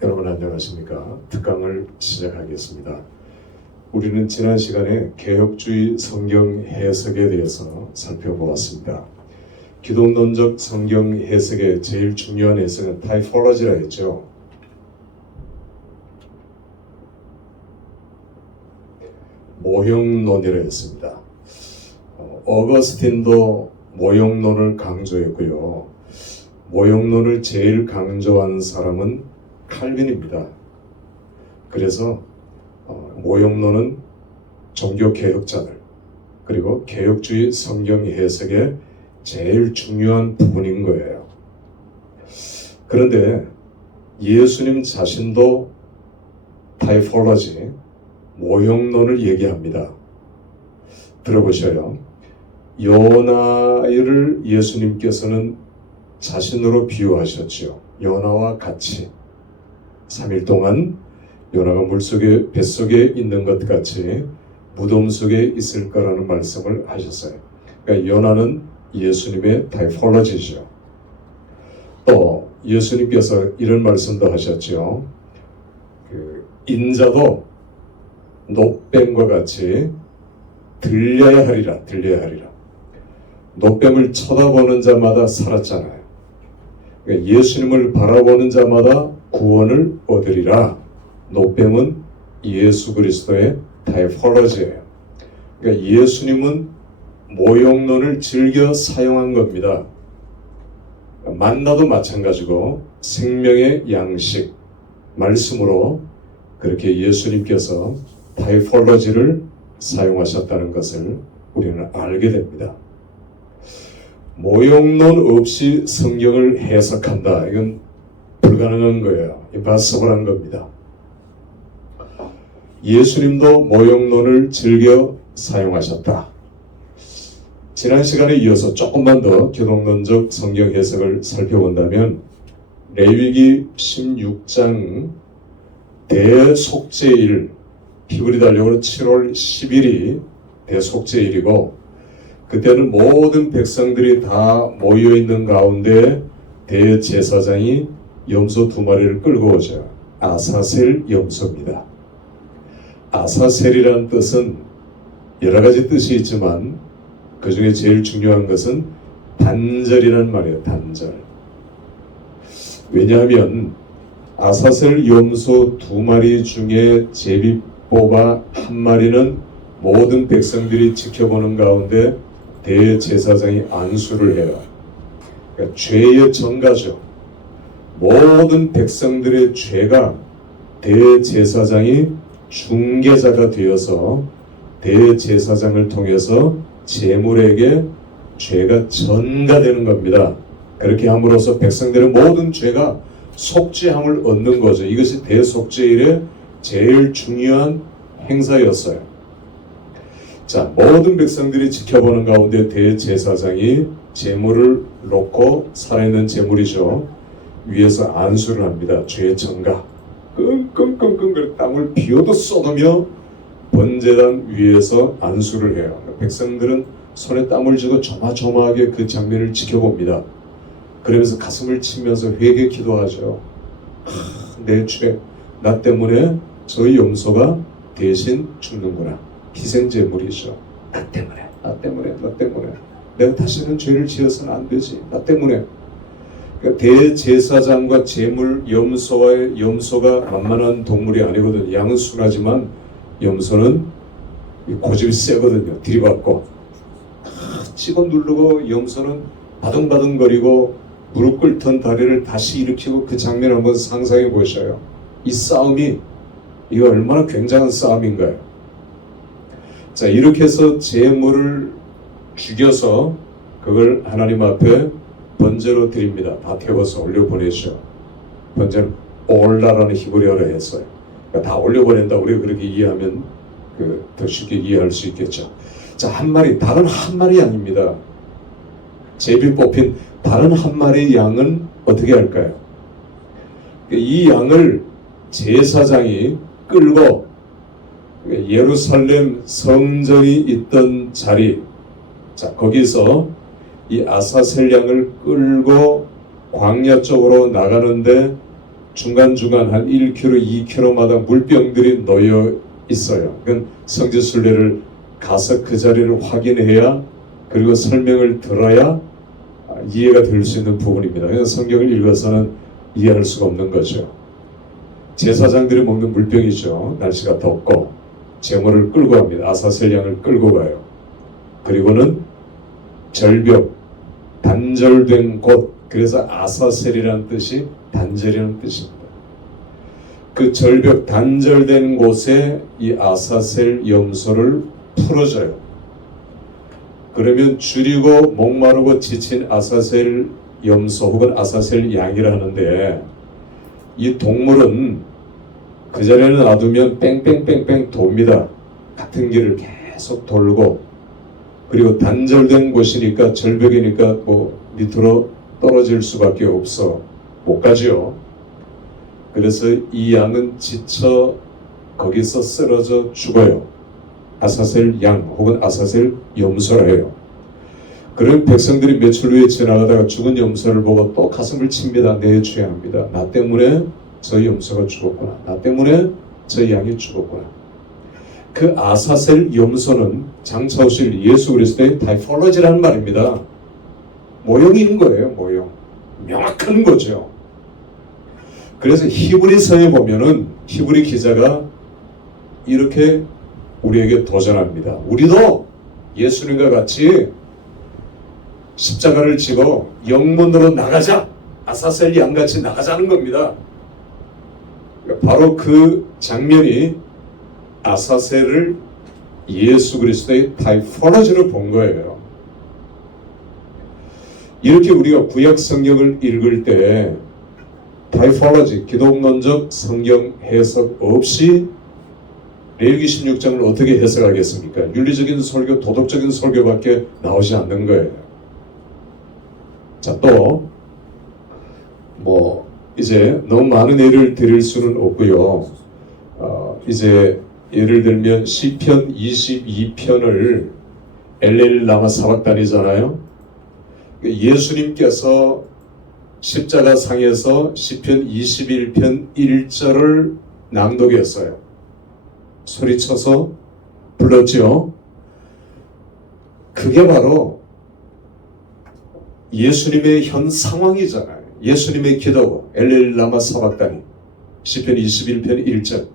여러분 안녕하십니까? 특강을 시작하겠습니다. 우리는 지난 시간에 개혁주의 성경 해석에 대해서 살펴보았습니다. 기독론적 성경 해석의 제일 중요한 해석은 타이폴로지라 했죠. 모형론이라 했습니다. 어거스틴도 모형론을 강조했고요. 모형론을 제일 강조한 사람은 칼빈입니다. 그래서 모형론은 종교개혁자들 그리고 개혁주의 성경 해석의 제일 중요한 부분인 거예요. 그런데 예수님 자신도 타이폴로지, 모형론을 얘기합니다. 들어보셔요. 요나를 예수님께서는 자신으로 비유하셨죠. 요나와 같이 3일 동안 요나가 물속에 뱃속에 있는 것 같이 무덤 속에 있을 거라는 말씀을 하셨어요. 그러니까 요나는 예수님의 타이폴로지죠. 또 예수님께서 이런 말씀도 하셨죠. 인자도 노뱀과 같이 들려야 하리라. 노뱀을 쳐다보는 자마다 살았잖아요. 그러니까 예수님을 바라보는 자마다 구원을 얻으리라. 노뱀은 예수 그리스도의 타이폴로지예요. 그러니까 예수님은 모형론을 즐겨 사용한 겁니다. 만나도 마찬가지고 생명의 양식, 말씀으로 그렇게 예수님께서 타이폴로지를 사용하셨다는 것을 우리는 알게 됩니다. 모형론 없이 성경을 해석한다. 이건 불가능한 거예요. impossible한 겁니다. 예수님도 모형론을 즐겨 사용하셨다. 지난 시간에 이어서 조금만 더 기독론적 성경 해석을 살펴본다면 레위기 16장 대속죄일, 히브리 달력으로 7월 10일이 대속죄일이고 그때는 모든 백성들이 다 모여있는 가운데 대제사장이 염소 2마리를 끌고 오죠. 아사셀 염소입니다. 아사셀이라는 뜻은 여러 가지 뜻이 있지만 그 중에 제일 중요한 것은 단절이라는 말이에요. 단절. 왜냐하면 아사셀 염소 2마리 중에 제비 뽑아 1마리는 모든 백성들이 지켜보는 가운데 대제사장이 안수를 해요. 그러니까 죄의 전가죠. 모든 백성들의 죄가 대제사장이 중개자가 되어서 대제사장을 통해서 제물에게 죄가 전가되는 겁니다. 그렇게 함으로써 백성들의 모든 죄가 속죄함을 얻는 거죠. 이것이 대속죄일의 제일 중요한 행사였어요. 자, 모든 백성들이 지켜보는 가운데 대제사장이 제물을 놓고 살아있는 제물이죠. 위에서 안수를 합니다. 죄의 전가. 끙끙끙끙 땀을 비워도 쏟으며 번제단 위에서 안수를 해요. 백성들은 손에 땀을 쥐고 조마조마하게 그 장면을 지켜봅니다. 그러면서 가슴을 치면서 회개 기도하죠. 내 죄, 나 때문에 저희 염소가 대신 죽는구나. 희생제물이죠. 나 때문에. 내가 다시는 죄를 지어서는 안 되지. 나 때문에. 그러니까 대제사장과 제물 염소가 만만한 동물이 아니거든요. 양은 순하지만 염소는 고집이 세거든요. 들이받고 찍어 누르고 염소는 바둥바둥거리고 무릎 꿇던 다리를 다시 일으키고 그 장면 한번 상상해 보셔요. 이 싸움이 이거 얼마나 굉장한 싸움인가요? 자, 이렇게 해서 제물을 죽여서 그걸 하나님 앞에 번제로 드립니다. 다 태워서 올려보내죠. 번제는 올라라는 히브리어로 했어요. 그러니까 다 올려보낸다. 우리가 그렇게 이해하면 더 쉽게 이해할 수 있겠죠. 자, 한 마리, 다른 한 마리 아닙니다. 제비 뽑힌 다른 한 마리의 양은 어떻게 할까요? 이 양을 제사장이 끌고 예루살렘 성전이 있던 자리, 자, 거기서 이 아사셀 양을 끌고 광야 쪽으로 나가는데 중간중간 한 1km, 2km마다 물병들이 놓여 있어요. 그건 성지순례를 가서 그 자리를 확인해야, 그리고 설명을 들어야 이해가 될 수 있는 부분입니다. 그냥 성경을 읽어서는 이해할 수가 없는 거죠. 제사장들이 먹는 물병이죠. 날씨가 덥고 제물을 끌고 갑니다. 아사셀 양을 끌고 가요. 그리고는 절벽, 단절된 곳, 그래서 아사셀이라는 뜻이 단절이라는 뜻입니다. 그 절벽, 단절된 곳에 이 아사셀 염소를 풀어줘요. 그러면 줄이고 목마르고 지친 아사셀 염소 혹은 아사셀 양이라 하는데, 이 동물은 그 자리에는 놔두면 뺑뺑뺑뺑 돕니다. 같은 길을 계속 돌고, 그리고 단절된 곳이니까, 절벽이니까 뭐 밑으로 떨어질 수밖에 없어 못 가죠. 그래서 이 양은 지쳐 거기서 쓰러져 죽어요. 아사셀 양 혹은 아사셀 염소라 해요. 그런 백성들이 며칠 후에 지나가다가 죽은 염소를 보고 또 가슴을 칩니다. 내 죄합니다. 나 때문에 저 염소가 죽었구나. 나 때문에 저 양이 죽었구나. 그 아사셀 염소는 장차 오실 예수 그리스도의 타이폴로지라는 말입니다. 모형인 거예요. 모형. 명확한 거죠. 그래서 히브리서에 보면은 히브리 기자가 이렇게 우리에게 도전합니다. 우리도 예수님과 같이 십자가를 지고 영문으로 나가자. 아사셀 양같이 나가자는 겁니다. 바로 그 장면이 아사셀을 예수 그리스도의 타이폴로지로 본 거예요. 이렇게 우리가 구약 성경을 읽을 때 타이폴로지, 기독론적 성경 해석 없이 레위기 16장을 어떻게 해석하겠습니까? 윤리적인 설교, 도덕적인 설교밖에 나오지 않는 거예요. 자, 또 이제 너무 많은 예를 드릴 수는 없고요. 이제 예를 들면 시편 22편을 엘렐 라마 사박단이잖아요. 예수님께서 십자가 상에서 시편 21편 1절을 낭독했어요. 소리쳐서 불렀죠. 그게 바로 예수님의 현 상황이잖아요. 예수님의 기도고 엘렐 라마 사박단이 시편 21편 1절.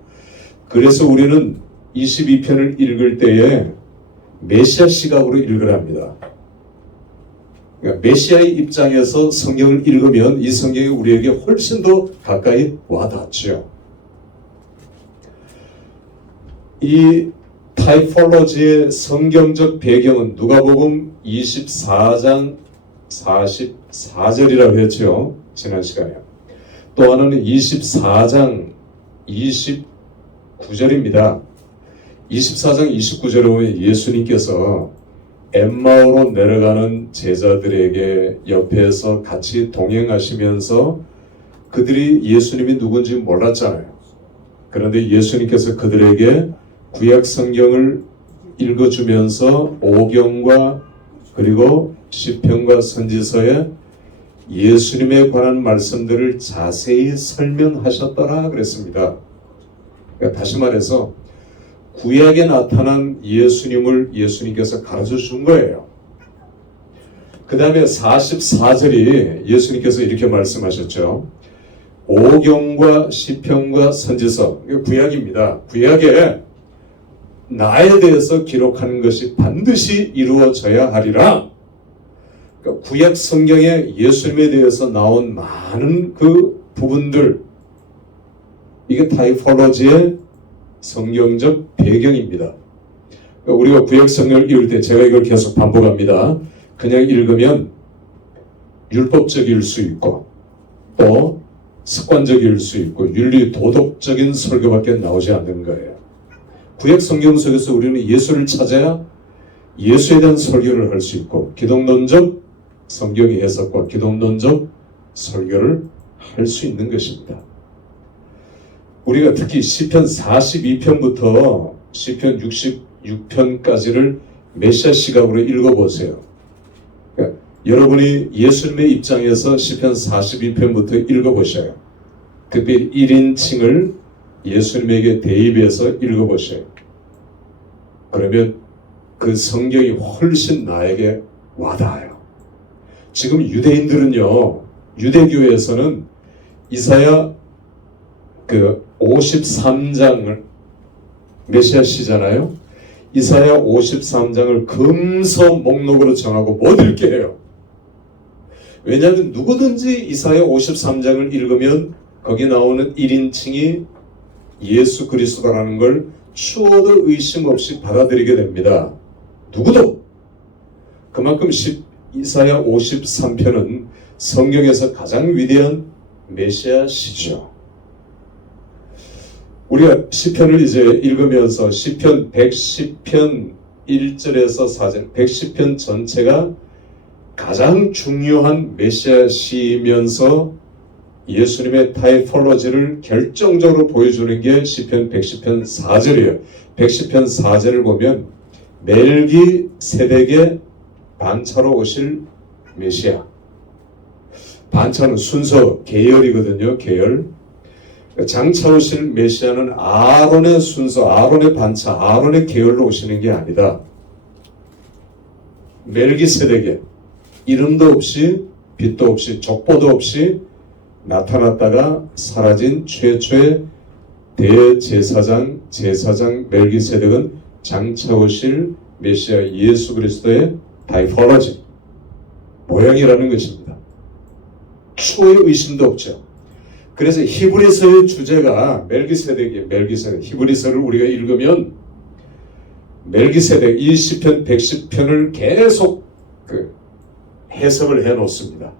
그래서 우리는 22편을 읽을 때에 메시아 시각으로 읽으랍니다. 그러니까 메시아의 입장에서 성경을 읽으면 이 성경이 우리에게 훨씬 더 가까이 와닿죠. 이 타이폴로지의 성경적 배경은 누가복음 24장 44절이라고 했죠. 지난 시간에. 또 하나는 24장 29절입니다. 24장 29절에 보면 예수님께서 엠마오로 내려가는 제자들에게 옆에서 같이 동행하시면서 그들이 예수님이 누군지 몰랐잖아요. 그런데 예수님께서 그들에게 구약 성경을 읽어주면서 오경과 그리고 시편과 선지서에 예수님에 관한 말씀들을 자세히 설명하셨더라 그랬습니다. 그러니까 다시 말해서 구약에 나타난 예수님을 예수님께서 가르쳐 준 거예요. 그 다음에 44절이 예수님께서 이렇게 말씀하셨죠. 오경과 시편과 선지서, 구약입니다. 구약에 나에 대해서 기록하는 것이 반드시 이루어져야 하리라. 그러니까 구약 성경에 예수님에 대해서 나온 많은 그 부분들, 이게 타이폴로지의 성경적 배경입니다. 그러니까 우리가 구약 성경을 읽을 때 제가 이걸 계속 반복합니다. 그냥 읽으면 율법적일 수 있고 또 습관적일 수 있고 윤리 도덕적인 설교밖에 나오지 않는 거예요. 구약 성경 속에서 우리는 예수를 찾아야 예수에 대한 설교를 할 수 있고 기독론적 성경의 해석과 기독론적 설교를 할 수 있는 것입니다. 우리가 특히 시편 42편부터 시편 66편까지를 메시아 시각으로 읽어보세요. 그러니까 여러분이 예수님의 입장에서 시편 42편부터 읽어보셔요. 특별히 1인칭을 예수님에게 대입해서 읽어보셔요. 그러면 그 성경이 훨씬 나에게 와닿아요. 지금 유대인들은요, 유대교에서는 이사야 그 53장을 메시아 시잖아요. 이사야 53장을 금서 목록으로 정하고 못 읽게 해요. 왜냐하면 누구든지 이사야 53장을 읽으면 거기 나오는 1인칭이 예수 그리스도라는 걸 추호도 의심 없이 받아들이게 됩니다. 누구도. 그만큼 이사야 53편은 성경에서 가장 위대한 메시아 시죠. 우리가 시편을 이제 읽으면서 시편 110편 1절에서 4절 110편 전체가 가장 중요한 메시아 시이면서 예수님의 타이폴로지를 결정적으로 보여주는 게 시편 110편 4절이에요. 110편 4절을 보면 멜기세덱의 반차로 오실 메시아. 반차는 순서, 계열이거든요. 계열. 장차 오실 메시아는 아론의 순서, 아론의 반차, 아론의 계열로 오시는 게 아니다. 멜기세덱의 이름도 없이 빛도 없이 족보도 없이 나타났다가 사라진 최초의 대제사장 제사장 멜기세덱은 장차 오실 메시아 예수 그리스도의 타이폴로지 모양이라는 것입니다. 추호의 의심도 없죠. 그래서 히브리서의 주제가 멜기세덱이에요. 멜기세덱. 히브리서를 우리가 읽으면 멜기세덱 이 시편 110편을 계속 해석을 해 놓습니다.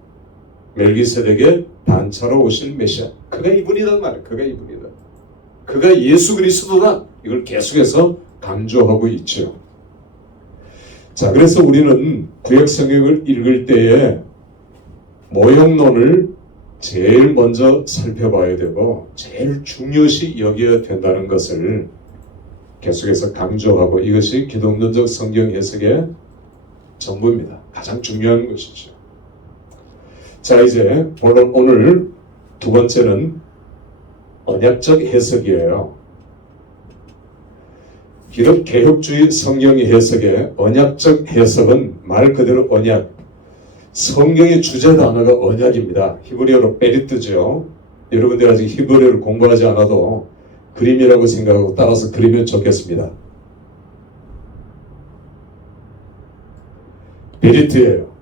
멜기세덱의 반차로 오실 메시아. 그가 이분이란 말이에요. 그가 이분이다. 그가 예수 그리스도다. 이걸 계속해서 강조하고 있죠. 자, 그래서 우리는 구약 성경을 읽을 때에 모형론을 제일 먼저 살펴봐야 되고 제일 중요시 여겨야 된다는 것을 계속해서 강조하고 이것이 기독론적 성경 해석의 전부입니다. 가장 중요한 것이죠. 자, 이제 오늘 두 번째는 언약적 해석이에요. 기독 개혁주의 성경의 해석의 언약적 해석은 말 그대로 언약. 성경의 주제 단어가 언약입니다. 히브리어로 베리트죠. 여러분들 아직 히브리어를 공부하지 않아도 그림이라고 생각하고 따라서 그리면 좋겠습니다. 베리트예요.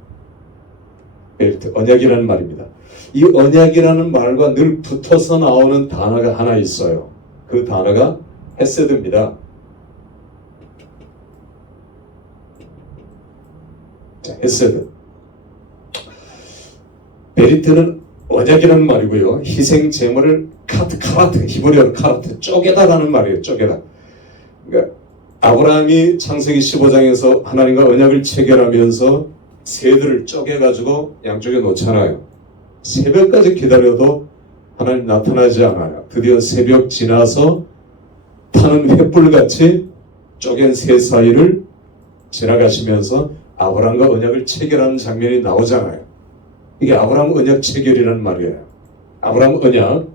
베리트, 언약이라는 말입니다. 이 언약이라는 말과 늘 붙어서 나오는 단어가 하나 있어요. 그 단어가 헤세드입니다. 자, 헤세드. 베리트는 언약이라는 말이고요. 희생 제물을 카라트, 히브리어로 카라트, 쪼개다라는 말이에요. 쪼개다. 그러니까 아브라함이 창세기 15장에서 하나님과 언약을 체결하면서 새들을 쪼개가지고 양쪽에 놓잖아요. 새벽까지 기다려도 하나님 나타나지 않아요. 드디어 새벽 지나서 타는 횃불같이 쪼갠 새 사이를 지나가시면서 아브라함과 언약을 체결하는 장면이 나오잖아요. 이게 아브라함 언약 체결이라는 말이에요. 아브라함 언약.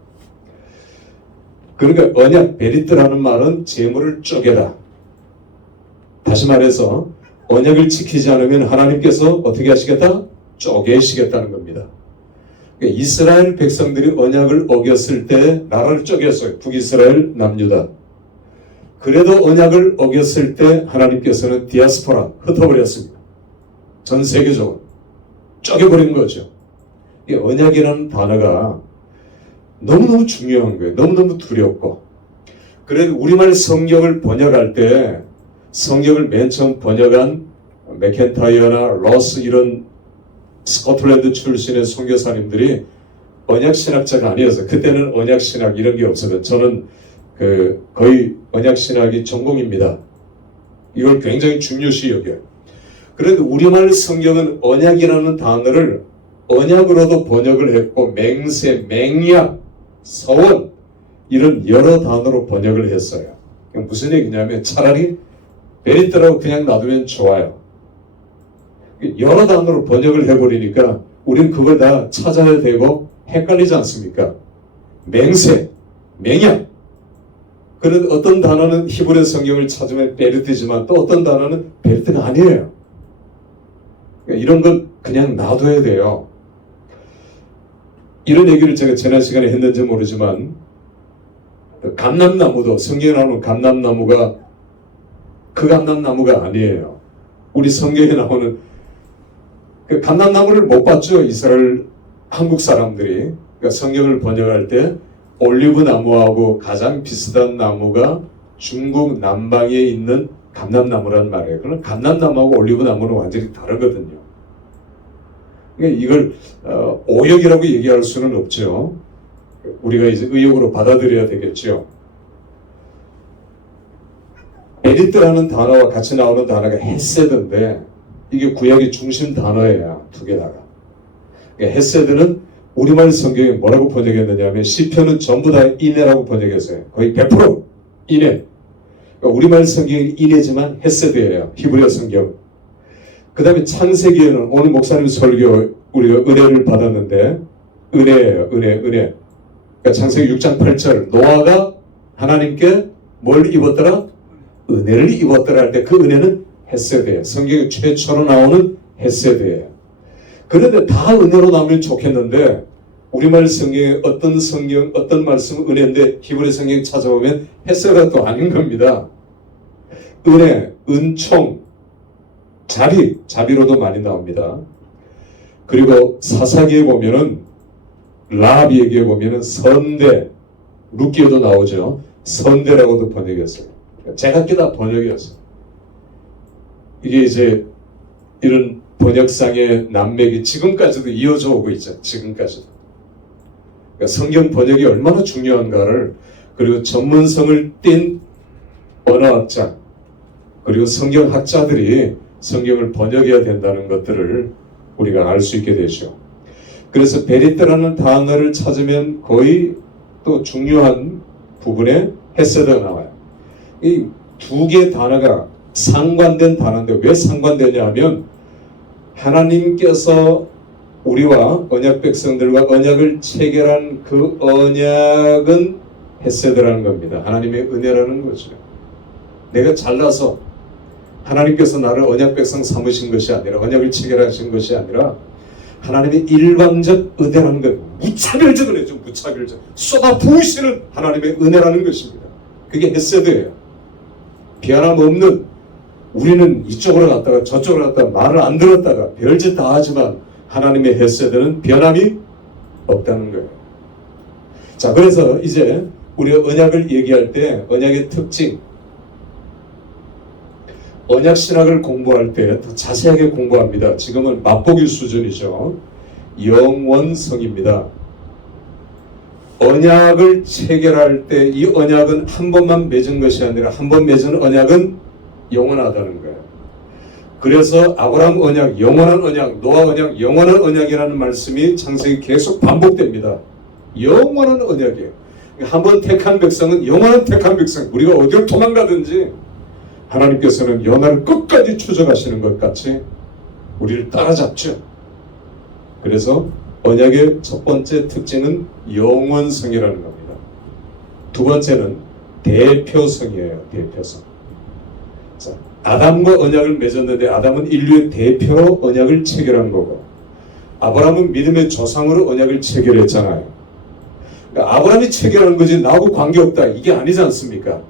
그러니까 언약 베리트라는 말은 재물을 쪼개다. 다시 말해서 언약을 지키지 않으면 하나님께서 어떻게 하시겠다? 쪼개시겠다는 겁니다. 그러니까 이스라엘 백성들이 언약을 어겼을 때 나라를 쪼갰어요. 북이스라엘, 남유다. 그래도 언약을 어겼을 때 하나님께서는 디아스포라 흩어버렸습니다. 전 세계적으로 쪼개버린 거죠. 이 언약이라는 단어가 너무너무 중요한 거예요. 너무너무 두렵고. 그래도 우리말 성경을 번역할 때 성경을 맨 처음 번역한 맥켄타이어나 러스 이런 스코틀랜드 출신의 선교사님들이 언약신학자가 아니어서 그때는 언약신학 이런 게 없어요. 저는 거의 언약신학이 전공입니다. 이걸 굉장히 중요시 여겨요. 그런데 우리말 성경은 언약이라는 단어를 언약으로도 번역을 했고 맹세, 맹약, 서원 이런 여러 단어로 번역을 했어요. 무슨 얘기냐면 차라리 베리트라고 그냥 놔두면 좋아요. 여러 단어로 번역을 해버리니까 우리는 그걸 다 찾아야 되고 헷갈리지 않습니까? 맹세, 맹약. 그런 어떤 단어는 히브리 성경을 찾으면 베르트지만 또 어떤 단어는 베르트가 아니에요. 그러니까 이런 건 그냥 놔둬야 돼요. 이런 얘기를 제가 지난 시간에 했는지 모르지만 감람나무도 성경에 나오는 감람나무가 그 감람나무가 아니에요. 우리 성경에 나오는 그 감람나무를 못 봤죠. 이스라엘 한국 사람들이. 그러니까 성경을 번역할 때 올리브 나무하고 가장 비슷한 나무가 중국 남방에 있는 감람나무란 말이에요. 그럼 감람나무하고 올리브 나무는 완전히 다르거든요. 그러니까 이걸 오역이라고 얘기할 수는 없죠. 우리가 이제 의역으로 받아들여야 되겠죠. 베리트라는 단어와 같이 나오는 단어가 헤세드인데 이게 구약의 중심 단어예요. 두 개다가. 그러니까 헤세드는 우리말 성경에 뭐라고 번역했느냐면 시편은 전부 다 인애라고 번역했어요. 거의 100% 인애. 그러니까 우리말 성경이 인애지만 헤세드예요. 히브리어 성경. 그 다음에 창세기에는 오늘 목사님 설교 우리가 은혜를 받았는데 은혜예요. 은혜. 그러니까 창세기 6장 8절 노아가 하나님께 뭘 입었더라? 은혜를 입었더라 할 때 그 은혜는 헤세드예요. 성경에 최초로 나오는 헤세드예요. 그런데 다 은혜로 나오면 좋겠는데 우리말 성경에 어떤 말씀은 은혜인데 히브리 성경 찾아보면 헤세드가 또 아닌 겁니다. 은혜, 은총, 자비로도 많이 나옵니다. 그리고 사사기에 보면은 라합에게 보면은 선대, 룻기에도 나오죠. 선대라고도 번역했어요. 제각기 다 번역이었어요. 이게 이제 이런 번역상의 난맥이 지금까지도 이어져 오고 있죠. 지금까지도. 그러니까 성경 번역이 얼마나 중요한가를 그리고 전문성을 띈 언어학자 그리고 성경학자들이 성경을 번역해야 된다는 것들을 우리가 알 수 있게 되죠. 그래서 베리트라는 단어를 찾으면 거의 또 중요한 부분에 헤세드가 나와요. 이 두 개의 단어가 상관된 단어인데 왜 상관되냐 하면 하나님께서 우리와 언약 백성들과 언약을 체결한 그 언약은 헤세드라는 겁니다. 하나님의 은혜라는 거죠. 내가 잘나서 하나님께서 나를 언약 백성 삼으신 것이 아니라 언약을 체결하신 것이 아니라 하나님의 일방적 은혜라는 것, 무차별적 은혜죠. 무차별적 쏟아 부으시는 하나님의 은혜라는 것입니다. 그게 헤세드예요. 비하람 없는 우리는 이쪽으로 갔다가 저쪽으로 갔다가 말을 안 들었다가 별짓 다 하지만 하나님의 헤세드는 변함이 없다는 거예요. 자, 그래서 이제 우리가 언약을 얘기할 때 언약의 특징, 언약 신학을 공부할 때 더 자세하게 공부합니다. 지금은 맛보기 수준이죠. 영원성입니다. 언약을 체결할 때 이 언약은 한 번만 맺은 것이 아니라 한 번 맺은 언약은 영원하다는 거예요. 그래서 아브라함 언약, 영원한 언약, 노아 언약, 영원한 언약이라는 말씀이 창세기 계속 반복됩니다. 영원한 언약이에요. 한 번 택한 백성은 영원한 택한 백성. 우리가 어디를 도망가든지 하나님께서는 연하를 끝까지 추적하시는 것 같이 우리를 따라잡죠. 그래서 언약의 첫 번째 특징은 영원성이라는 겁니다. 두 번째는 대표성이에요. 대표성. 자, 아담과 언약을 맺었는데 아담은 인류의 대표로 언약을 체결한 거고 아브라함은 믿음의 조상으로 언약을 체결했잖아요. 그러니까 아브라함이 체결한 거지 나하고 관계없다 이게 아니지 않습니까?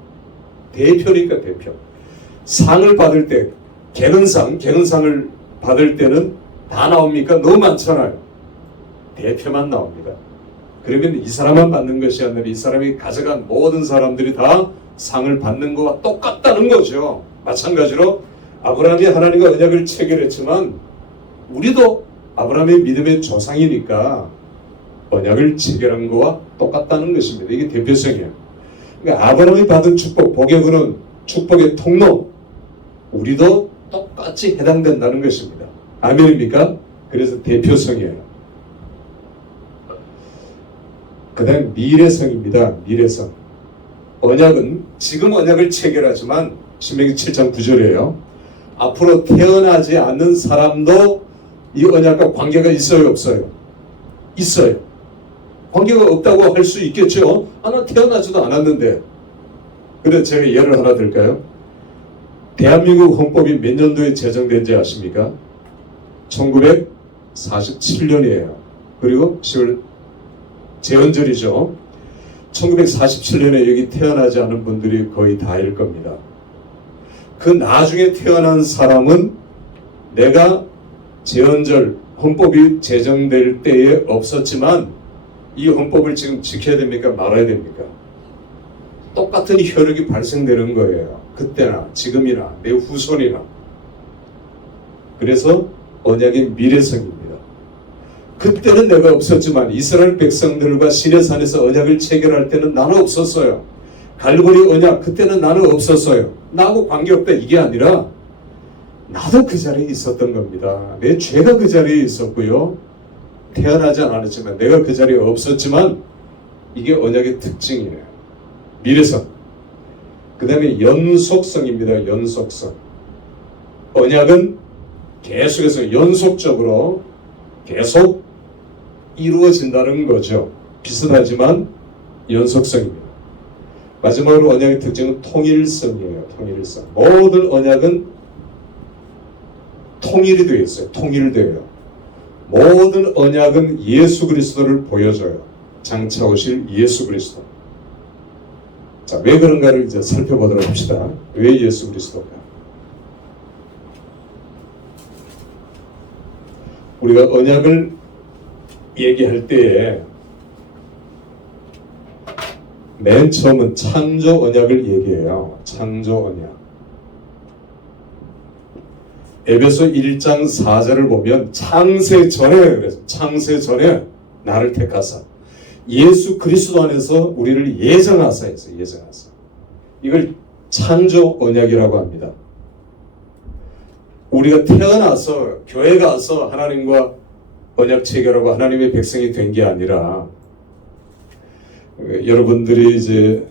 대표니까 대표. 상을 받을 때 개근상을 받을 때는 다 나옵니까? 너무 많잖아요. 대표만 나옵니다. 그러면 이 사람만 받는 것이 아니라 이 사람이 가져간 모든 사람들이 다 상을 받는 것과 똑같다는 거죠. 마찬가지로 아브라함이 하나님과 언약을 체결했지만 우리도 아브라함의 믿음의 조상이니까 언약을 체결한 것과 똑같다는 것입니다. 이게 대표성이에요. 그러니까 아브라함이 받은 축복, 복의 근원, 축복의 통로 우리도 똑같이 해당된다는 것입니다. 아멘입니까? 그래서 대표성이에요. 그 다음 미래성입니다. 미래성. 언약은 지금 언약을 체결하지만 신명기 7장 9절이에요. 앞으로 태어나지 않는 사람도 이 언약과 관계가 있어요? 없어요? 있어요. 관계가 없다고 할 수 있겠죠. 나 태어나지도 않았는데. 그래서 제가 예를 하나 들까요? 대한민국 헌법이 몇 년도에 제정된지 아십니까? 1947년이에요. 그리고 10월 제헌절이죠. 1947년에 여기 태어나지 않은 분들이 거의 다일 겁니다. 그 나중에 태어난 사람은 내가 제헌절 헌법이 제정될 때에 없었지만 이 헌법을 지금 지켜야 됩니까? 말아야 됩니까? 똑같은 혈육이 발생되는 거예요. 그때나 지금이나 내 후손이나. 그래서 언약의 미래성입니다. 그때는 내가 없었지만 이스라엘 백성들과 시내산에서 언약을 체결할 때는 나는 없었어요. 갈보리 언약 그때는 나는 없었어요. 나하고 관계없다 이게 아니라 나도 그 자리에 있었던 겁니다. 내 죄가 그 자리에 있었고요. 태어나지 않았지만 내가 그 자리에 없었지만 이게 언약의 특징이에요. 미래성. 그 다음에 연속성입니다. 연속성. 언약은 계속해서 연속적으로 계속 이루어진다는 거죠. 비슷하지만 연속성입니다. 마지막으로 언약의 특징은 통일성이에요. 통일성. 모든 언약은 통일이 되어 있어요. 통일되어요. 모든 언약은 예수 그리스도를 보여줘요. 장차 오실 예수 그리스도. 자, 왜 그런가를 이제 살펴보도록 합시다. 왜 예수 그리스도인가? 우리가 언약을 얘기할 때에 맨 처음은 창조 언약을 얘기해요. 창조 언약. 에베소 1장 4절을 보면 창세 전에 그래서 창세 전에 나를 택하사 예수 그리스도 안에서 우리를 예정하사 해서 예정하사. 이걸 창조 언약이라고 합니다. 우리가 태어나서 교회 가서 하나님과 언약 체결하고 하나님의 백성이 된 게 아니라 여러분들이 이제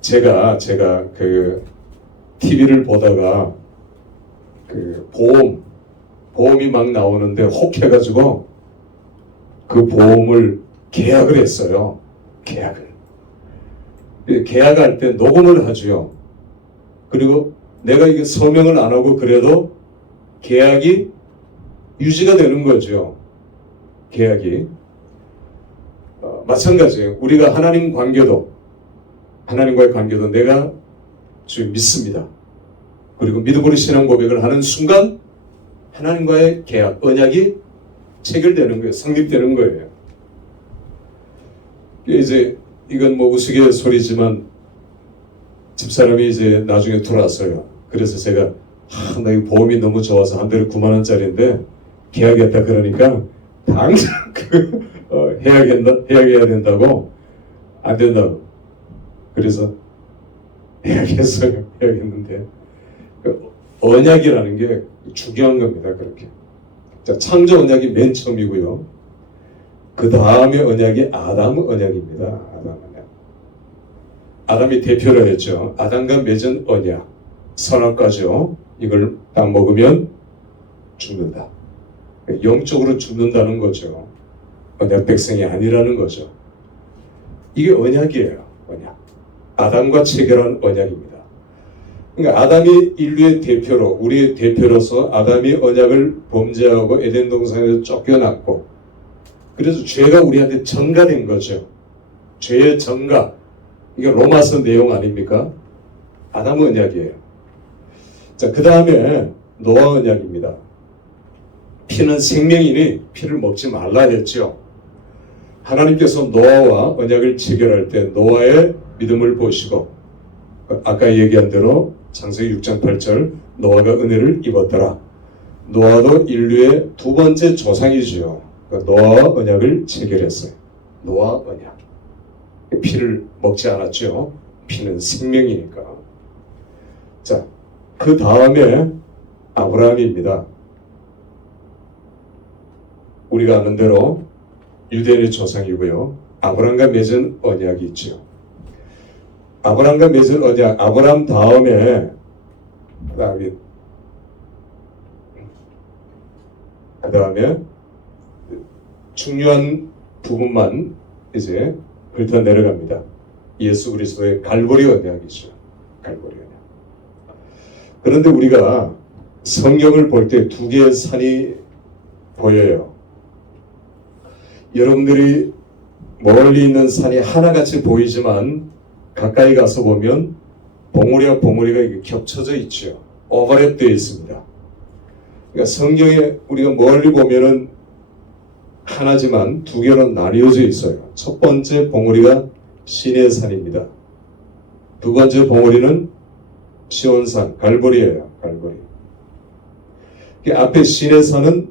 제가 TV를 보다가 보험이 막 나오는데 혹해가지고 그 보험을 계약을 했어요. 계약할 때 녹음을 하죠. 그리고 내가 이게 서명을 안 하고 그래도 계약이 유지가 되는 거죠. 계약이. 마찬가지예요. 우리가 하나님과의 관계도 내가 주님 믿습니다. 그리고 믿음으로 신앙 고백을 하는 순간 하나님과의 계약, 언약이 체결되는 거예요. 성립되는 거예요. 이제 이건 뭐 우스갯소리지만 집사람이 이제 나중에 들어왔어요. 그래서 제가 나 이 보험이 너무 좋아서 한 달에 9만 원짜리인데 계약했다 그러니까 당장 해약해야 된다고 안 된다고. 그래서 해약했어요. 해약했는데 언약이라는 게 중요한 겁니다. 그렇게. 자, 창조 언약이 맨 처음이고요. 그 다음에 언약이 아담 언약입니다. 아담 언약. 아담이 대표를 했죠. 아담과 맺은 언약. 선악과죠. 이걸 딱 먹으면 죽는다. 영적으로 죽는다는 거죠. 언약 백성이 아니라는 거죠. 이게 언약이에요. 언약. 아담과 체결한 언약입니다. 그러니까 아담이 인류의 대표로, 우리의 대표로서 아담이 언약을 범죄하고 에덴 동산에서 쫓겨났고, 그래서 죄가 우리한테 전가된 거죠. 죄의 전가. 이게 로마서 내용 아닙니까? 아담 언약이에요. 자, 그 다음에 노아 언약입니다. 피는 생명이니 피를 먹지 말라 했죠. 하나님께서 노아와 언약을 체결할 때 노아의 믿음을 보시고 아까 얘기한 대로 창세기 6장 8절 노아가 은혜를 입었더라. 노아도 인류의 두 번째 조상이죠. 노아와 언약을 체결했어요. 노아 언약. 피를 먹지 않았죠. 피는 생명이니까. 자, 그 다음에 아브라함입니다. 우리가 아는 대로 유대인의 조상이고요. 아브라함과 맺은 언약이 있죠. 아브라함과 맺은 언약, 아브라함 다음에 그 다음에 중요한 부분만 이제 훑어 내려갑니다. 예수 그리스도의 갈보리 언약이죠. 갈보리 언약. 그런데 우리가 성경을 볼 때 두 개의 산이 보여요. 여러분들이 멀리 있는 산이 하나같이 보이지만 가까이 가서 보면 봉우리와 봉우리가 겹쳐져 있죠. 오버랩되어 있습니다. 그러니까 성경에 우리가 멀리 보면은 하나지만 두 개로 나뉘어져 있어요. 첫 번째 봉우리가 시내산입니다. 두 번째 봉우리는 시온산, 갈보리예요. 갈보리. 앞에 시내산은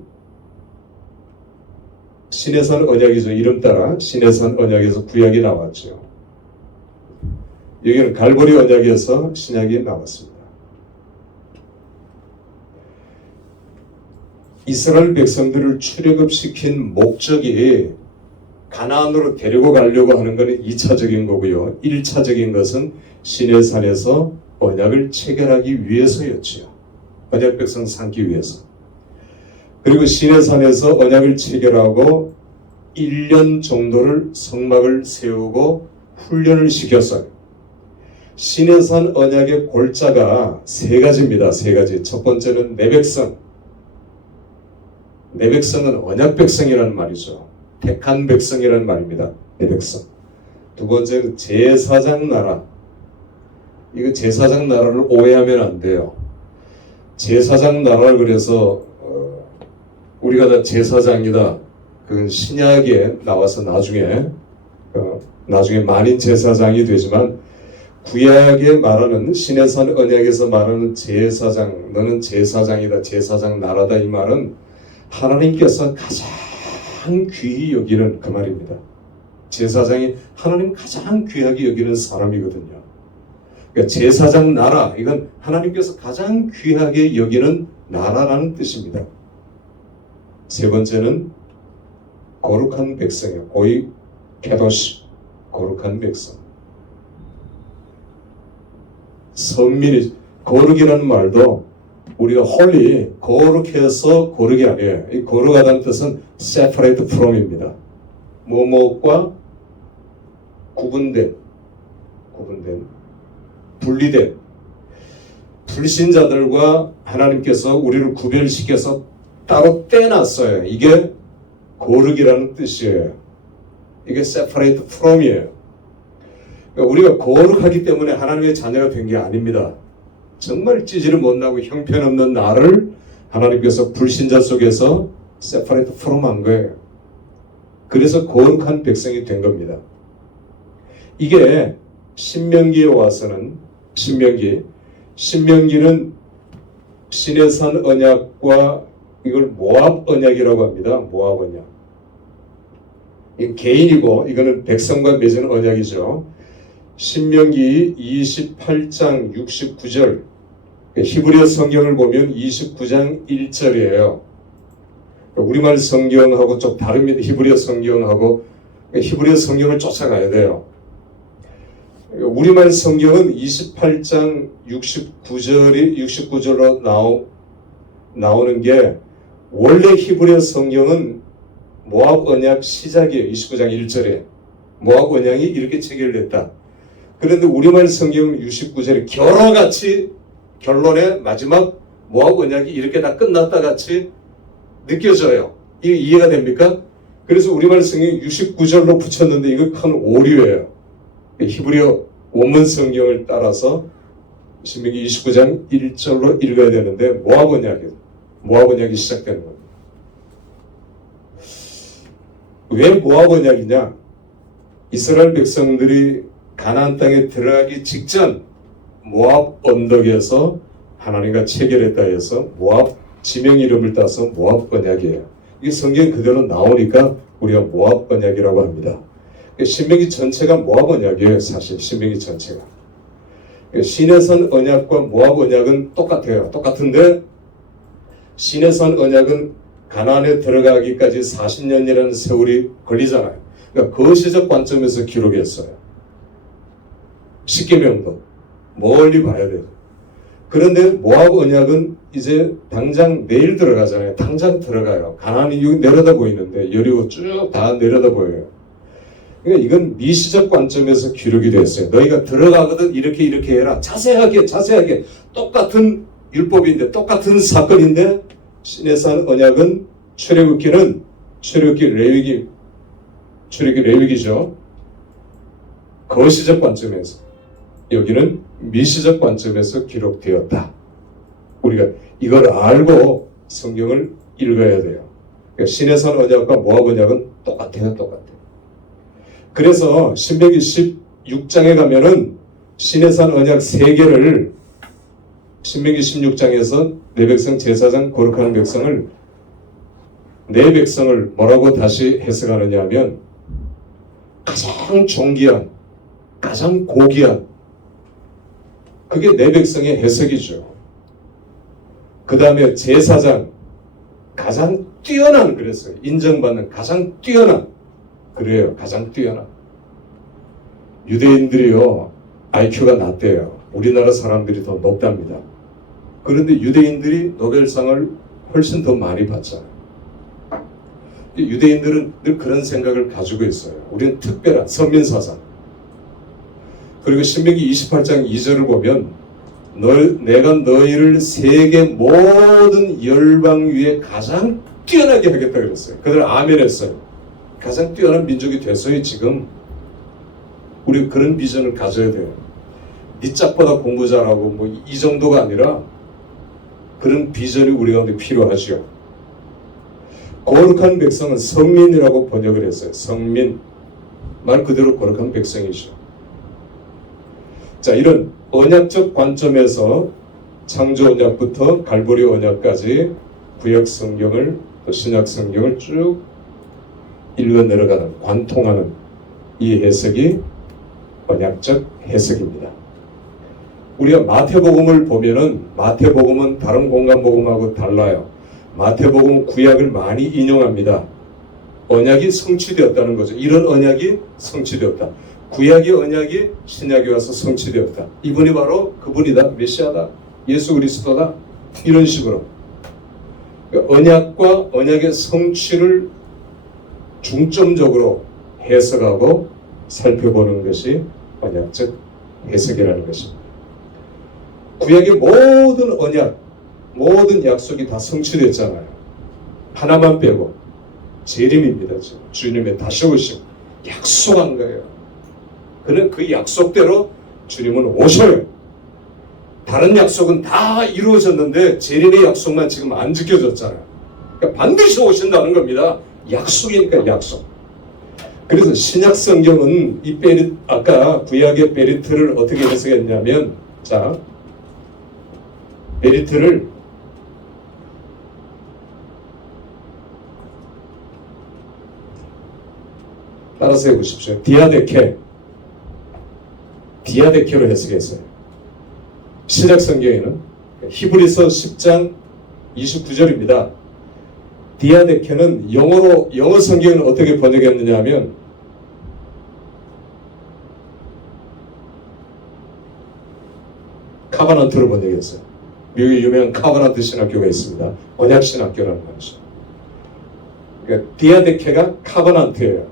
시내산 언약이죠. 이름 따라 시내산 언약에서 구약이 나왔죠. 여기는 갈보리 언약에서 신약이 나왔습니다. 이스라엘 백성들을 출애굽시킨 목적이 가나안으로 데리고 가려고 하는 것은 2차적인 거고요. 1차적인 것은 시내산에서 언약을 체결하기 위해서였지요. 언약 백성 삼기 위해서. 그리고 시내산에서 언약을 체결하고 1년 정도를 성막을 세우고 훈련을 시켰어요. 시내산 언약의 골자가 세 가지입니다. 세 가지. 첫 번째는 내 백성. 내 백성은 언약 백성이라는 말이죠. 택한 백성이라는 말입니다. 내 백성. 두 번째는 제사장 나라. 이거 제사장 나라를 오해하면 안 돼요. 제사장 나라를 그래서 우리가 다 제사장이다. 그건 신약에 나와서 나중에 만인 제사장이 되지만 구약에 말하는 시내산 언약에서 말하는 제사장, 너는 제사장이다, 제사장 나라다 이 말은 하나님께서 가장 귀히 여기는 그 말입니다. 제사장이 하나님 가장 귀하게 여기는 사람이거든요. 그러니까 제사장 나라, 이건 하나님께서 가장 귀하게 여기는 나라라는 뜻입니다. 세 번째는 거룩한 백성이에요. 고이 케도시, 거룩한 백성. 선민이, 거룩이라는 말도 우리가 홀리, 거룩해서 거룩이 아니에요. 이 거룩하다는 뜻은 separate from입니다. 뭐뭐과 구분된, 분리된, 불신자들과 하나님께서 우리를 구별시켜서 따로 떼놨어요. 이게 거룩이라는 뜻이에요. 이게 separate from이에요. 그러니까 우리가 거룩하기 때문에 하나님의 자녀가 된 게 아닙니다. 정말 찌질을 못나고 형편없는 나를 하나님께서 불신자 속에서 separate from 한 거예요. 그래서 거룩한 백성이 된 겁니다. 이게 신명기에 와서는 신명기는 시내산 언약과 이걸 모압 언약이라고 합니다. 모압 언약. 이 개인이고 이거는 백성과 맺은 언약이죠. 신명기 28장 69절 히브리어 성경을 보면 29장 1절이에요. 우리말 성경하고 좀 다릅니다. 히브리어 성경하고 히브리어 성경을 쫓아가야 돼요. 우리말 성경은 28장 69절로 나오는 게 원래 히브리어 성경은 모압 언약 시작이에요. 29장 1절에 모압 언약이 이렇게 체결됐다. 그런데 우리말 성경은 69절에 결어같이 결론의 마지막 모압 언약이 이렇게 다 끝났다 같이 느껴져요. 이게 이해가 됩니까? 그래서 우리말 성경이 69절로 붙였는데 이거 큰 오류예요. 히브리어 원문 성경을 따라서 신명기 29장 1절로 읽어야 되는데 모압 언약이 시작되는 겁니다. 왜 모압 언약이냐? 이스라엘 백성들이 가나안 땅에 들어가기 직전 모압 언덕에서 하나님과 체결했다 해서 모압 지명 이름을 따서 모압 언약이에요. 이게 성경 그대로 나오니까 우리가 모압 언약이라고 합니다. 신명기 전체가 모압 언약이에요. 사실 신명기 전체가. 시내산 언약과 모압 언약은 똑같아요. 똑같은데 시내산 언약은 가나안에 들어가기까지 40년이라는 세월이 걸리잖아요. 그러니까 거시적 관점에서 기록했어요. 십계명도 멀리 봐야 돼요. 그런데 모압 언약은 이제 당장 내일 들어가잖아요. 당장 들어가요. 가나안이 여기 내려다 보이는데 여리고 쭉 다 내려다 보여요. 그러니까 이건 미시적 관점에서 기록이 됐어요. 너희가 들어가거든 이렇게 해라. 자세하게 똑같은 율법인데 똑같은 사건인데 신에서 하는 언약은 출애굽기는 레위기죠. 거시적 관점에서, 여기는 미시적 관점에서 기록되었다. 우리가 이걸 알고 성경을 읽어야 돼요. 그러니까 신에서 하는 언약과 모압 언약은 똑같아요. 그래서 신명기 16장에 가면은 신에서 하는 언약 3개를 신명기 16장에서 내 백성 제사장 거룩하는 백성을, 내 백성을 뭐라고 다시 해석하느냐 하면 가장 존귀한, 가장 고귀한, 그게 내 백성의 해석이죠. 그 다음에 제사장, 가장 뛰어난, 그랬어요. 인정받는 가장 뛰어난, 그래요. 가장 뛰어난. 유대인들이요, IQ가 낮대요. 우리나라 사람들이 더 높답니다. 그런데 유대인들이 노벨상을 훨씬 더 많이 받잖아요. 유대인들은 늘 그런 생각을 가지고 있어요. 우리는 특별한 선민사상. 그리고 신명기 28장 2절을 보면 내가 너희를 세계 모든 열방 위에 가장 뛰어나게 하겠다 그랬어요. 그들 아멘 했어요. 가장 뛰어난 민족이 됐어요. 지금 우리 그런 비전을 가져야 돼요. 네 짝보다 공부 잘하고 뭐 이 정도가 아니라 그런 비전이 우리 가운데 필요하죠. 거룩한 백성은 성민이라고 번역을 했어요. 성민, 말 그대로 거룩한 백성이죠. 자, 이런 언약적 관점에서 창조 언약부터 갈보리 언약까지 구약 성경을, 또 신약 성경을 쭉 읽어 내려가는, 관통하는 이 해석이 언약적 해석입니다. 우리가 마태복음을 보면은, 마태복음은 다른 공간복음하고 달라요. 마태복음은 구약을 많이 인용합니다. 언약이 성취되었다는 거죠. 이런 언약이 성취되었다. 구약의 언약이 신약에 와서 성취되었다. 이분이 바로 그분이다. 메시아다. 예수 그리스도다. 이런 식으로. 그러니까 언약과 언약의 성취를 중점적으로 해석하고 살펴보는 것이 언약적 해석이라는 것입니다. 구약의 모든 언약, 모든 약속이 다 성취됐잖아요. 하나만 빼고 재림입니다. 주님의 다시 오심, 약속한 거예요. 그는 그 약속대로 주님은 오셔요. 다른 약속은 다 이루어졌는데 재림의 약속만 지금 안 지켜졌잖아요. 그러니까 반드시 오신다는 겁니다. 약속이니까 약속. 그래서 신약 성경은 이 아까 구약의 베리트를 어떻게 해석했냐면, 자, 베리트를 따라서 해보십시오. 디아데케로 해석했어요. 신약 성경에는 히브리서 10장 29절입니다. 디아데케는 영어 성경은 어떻게 번역했느냐 하면 카바넌트로 번역했어요. 미국의 유명한 카바넌트 신학교가 있습니다. 언약 신학교라는 말이죠. 그러니까 디아데케가 카바넌트예요.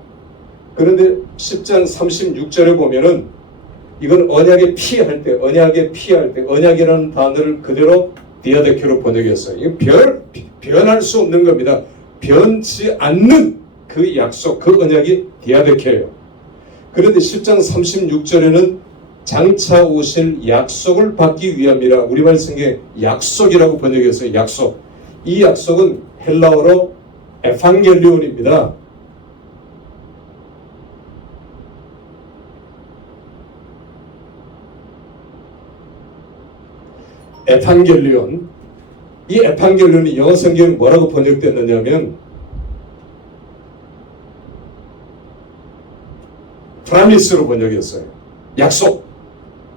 그런데 10장 36절에 보면은 이건 언약에 피할 때, 언약이라는 단어를 그대로 디아데케로 번역했어요. 이거 변할 수 없는 겁니다. 변치 않는 그 약속, 그 언약이 디아데케예요. 그런데 10장 36절에는 장차 오실 약속을 받기 위함이라, 우리말 성경에 약속이라고 번역했어요. 약속. 이 약속은 헬라어로 에반겔리온입니다. 에반겔리온. 이 에반겔리온이 영어 성경에 뭐라고 번역됐느냐면 프라미스로 번역했어요. 약속.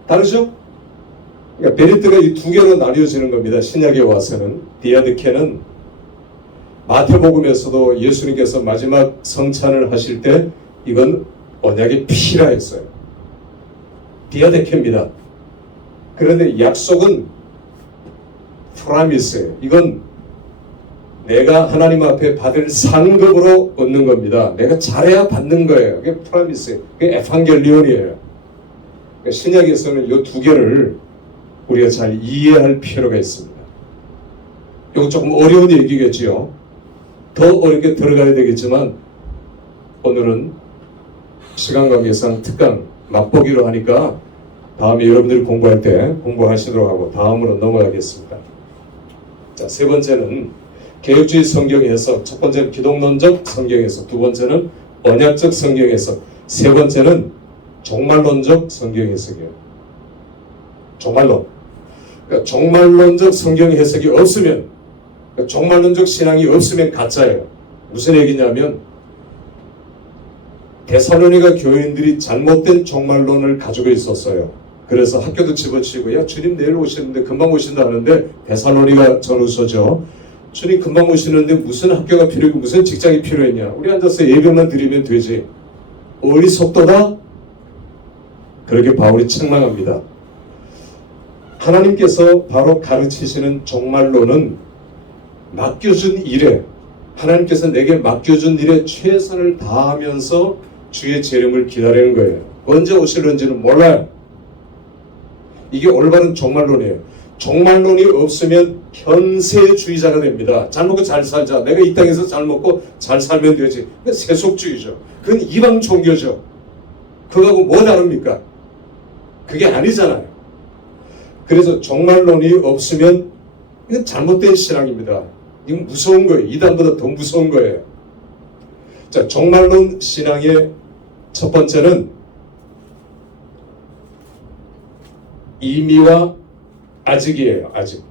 다르죠? 그러니까 베리트가 이 두 개로 나뉘어지는 겁니다. 신약에 와서는. 디아드케는 마태복음에서도 예수님께서 마지막 성찬을 하실 때 이건 언약의 피라 했어요. 디아데케입니다. 그런데 약속은 프라미스예요. 이건 내가 하나님 앞에 받을 상급으로 얻는 겁니다. 내가 잘해야 받는 거예요. 그게 프라미스, 그게 에반겔리온이에요. 그러니까 신약에서는 이 두 개를 우리가 잘 이해할 필요가 있습니다. 이거 조금 어려운 얘기겠지요. 더 어렵게 들어가야 되겠지만 오늘은 시간 관계상 특강 맛보기로 하니까 다음에 여러분들이 공부할 때 공부하시도록 하고 다음으로 넘어가겠습니다. 자, 세 번째는 개혁주의 성경 해석, 첫 번째는 기독론적 성경 해석, 두 번째는 언약적 성경 해석, 세 번째는 종말론적 성경 해석이에요. 종말론. 그러니까 종말론적 성경 해석이 없으면, 그러니까 종말론적 신앙이 없으면 가짜예요. 무슨 얘기냐면 데살로니가 교인들이 잘못된 종말론을 가지고 있었어요. 그래서 학교도 집어치고, 야 주님 내일 오시는데 금방 오신다 하는데, 데살로니가 전후서죠. 주님 금방 오시는데 무슨 학교가 필요하고 무슨 직장이 필요했냐, 우리 앉아서 예배만 드리면 되지, 어리석도다. 그렇게 바울이 책망합니다. 하나님께서 바로 가르치시는 종말론은 맡겨준 일에, 하나님께서 내게 맡겨준 일에 최선을 다하면서 주의 재림을 기다리는 거예요. 언제 오실는지는 몰라요. 이게 올바른 종말론이에요. 종말론이 없으면 현세주의자가 됩니다. 잘 먹고 잘 살자, 내가 이 땅에서 잘 먹고 잘 살면 되지. 그건 세속주의죠. 그건 이방 종교죠. 그거하고 뭐 다릅니까? 그게 아니잖아요. 그래서 종말론이 없으면 이건 잘못된 신앙입니다. 이건 무서운 거예요. 이단보다 더 무서운 거예요. 자, 종말론 신앙의 첫 번째는 이미와 아직이에요. 아직.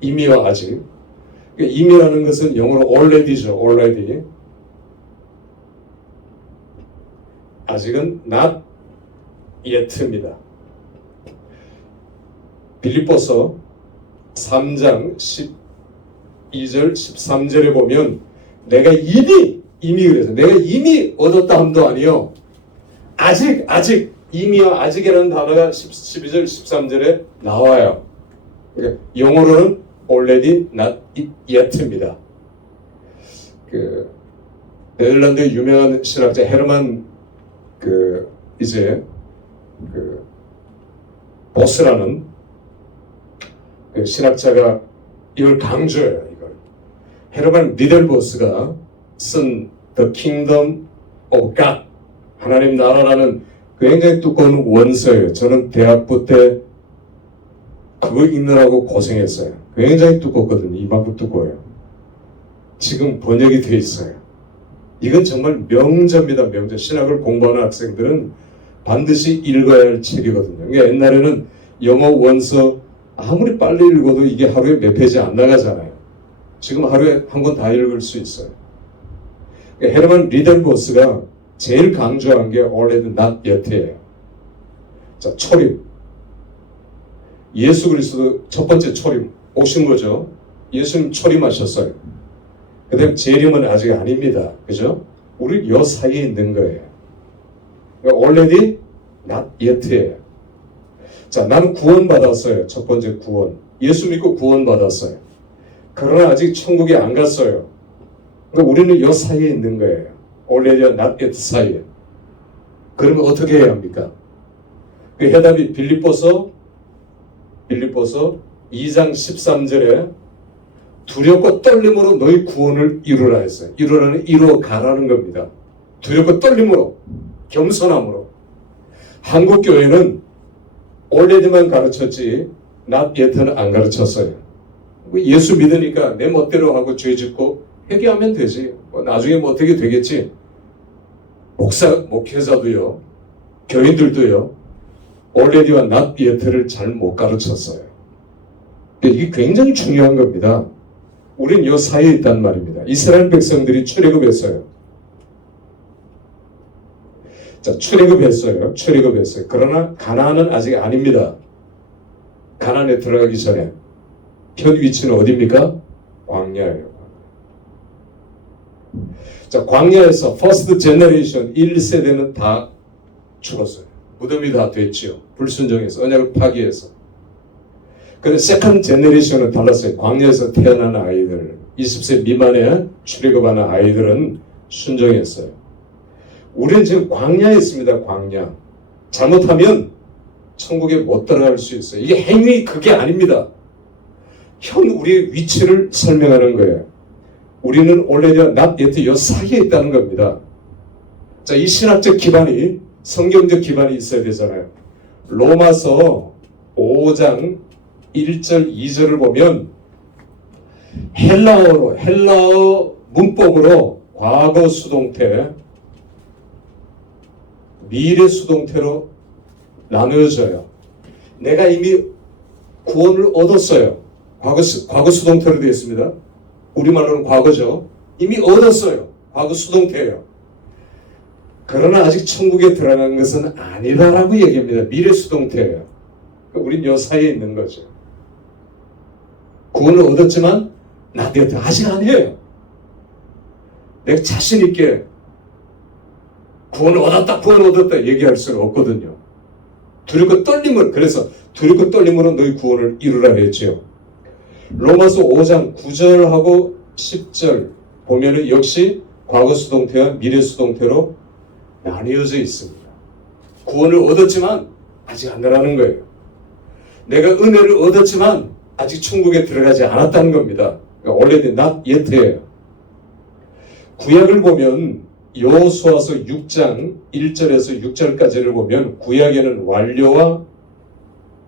이미와 아직. 그러니까 이미라는 것은 영어로 already죠. already. 아직은 not yet입니다. 빌립보서 3장 12절 13절에 보면 내가 이미 그래서 내가 이미 얻었다 함도 아니요, 아직 이미와 아직이라는 단어가 12절 13절에 나와요. 그러니까 영어로는 already not yet입니다. 그 네덜란드의 유명한 신학자 헤르만 보스라는 그 신학자가 이걸 강조해요. 이걸 헤르만 리델보스가 쓴 The Kingdom of God, 하나님 나라라는 굉장히 두꺼운 원서예요. 저는 대학부 때 그거 읽느라고 고생했어요. 굉장히 두껍거든요. 이만큼 두꺼워요. 지금 번역이 돼 있어요. 이건 정말 명저입니다. 명저. 신학을 공부하는 학생들은 반드시 읽어야 할 책이거든요. 그러니까 옛날에는 영어 원서 아무리 빨리 읽어도 이게 하루에 몇 페이지 안 나가잖아요. 지금 하루에 한 권 다 읽을 수 있어요. 그러니까 헤르만 리델보스가 제일 강조한 게 already not yet이에요. 자, 초림. 예수 그리스도 첫 번째 초림 오신 거죠. 예수님 초림하셨어요. 그 다음 재림은 아직 아닙니다. 그죠? 우리 요 사이에 있는 거예요. 그러니까 already not yet이에요. 자, 나는 구원받았어요. 첫 번째 구원. 예수 믿고 구원받았어요. 그러나 아직 천국에 안 갔어요. 그러니까 우리는 요 사이에 있는 거예요. already not yet 사이에. 그러면 어떻게 해야 합니까? 그 해답이 빌립보서 2장 13절에 두렵고 떨림으로 너희 구원을 이루라 했어요. 이루라는 이루어가라는 겁니다. 두렵고 떨림으로, 겸손함으로. 한국 교회는 already만 가르쳤지 not yet는 안 가르쳤어요. 예수 믿으니까 내 멋대로 하고 죄 짓고 회개하면 되지. 나중에 뭐 어떻게 되겠지. 목회자도요, 교인들도요, already와 not yet를 잘 못 가르쳤어요. 이게 굉장히 중요한 겁니다. 우린 이 사이에 있단 말입니다. 이스라엘 백성들이 출애굽했어요. 자, 출애굽했어요. 그러나 가나안은 아직 아닙니다. 가나안에 들어가기 전에 현 위치는 어디입니까? 광야예요. 자, 광야에서 퍼스트 제너레이션 1세대는 다 죽었어요. 무덤이 다 됐지요. 불순종해서, 언약을 파기해서. 근데 세컨 제너레이션은 달랐어요. 광야에서 태어난 아이들, 20세 미만에 출애굽하는 아이들은 순종했어요. 우리는 지금 광야에 있습니다. 광야. 잘못하면 천국에 못 들어갈 수 있어요. 이게 행위 그게 아닙니다. 현 우리의 위치를 설명하는 거예요. 우리는 already not yet 요 사이에 있다는 겁니다. 자, 이 신학적 기반이 성경적 기반이 있어야 되잖아요. 로마서 5장 1절 2절을 보면 헬라어 문법으로 과거 수동태, 미래 수동태로 나누어져요. 내가 이미 구원을 얻었어요. 과거 수동태로 되어 있습니다. 우리말로는 과거죠. 이미 얻었어요. 과거 수동태예요. 그러나 아직 천국에 들어간 것은 아니다라고 얘기합니다. 미래 수동태예요. 우린 요 사이에 있는 거죠. 구원을 얻었지만 나한테 아직 아니에요. 내가 자신 있게 구원을 얻었다 얘기할 수는 없거든요. 두렵고 떨림을, 그래서 두렵고 떨림으로 너희 구원을 이루라 했지요. 로마서 5장 9절하고 10절 보면은 역시 과거 수동태와 미래 수동태로 나뉘어져 있습니다. 구원을 얻었지만 아직 안 들어가는 거예요. 내가 은혜를 얻었지만 아직 천국에 들어가지 않았다는 겁니다. 그러니까 already not yet예요. 구약을 보면 여호수아서 6장 1절에서 6절까지를 보면 구약에는 완료와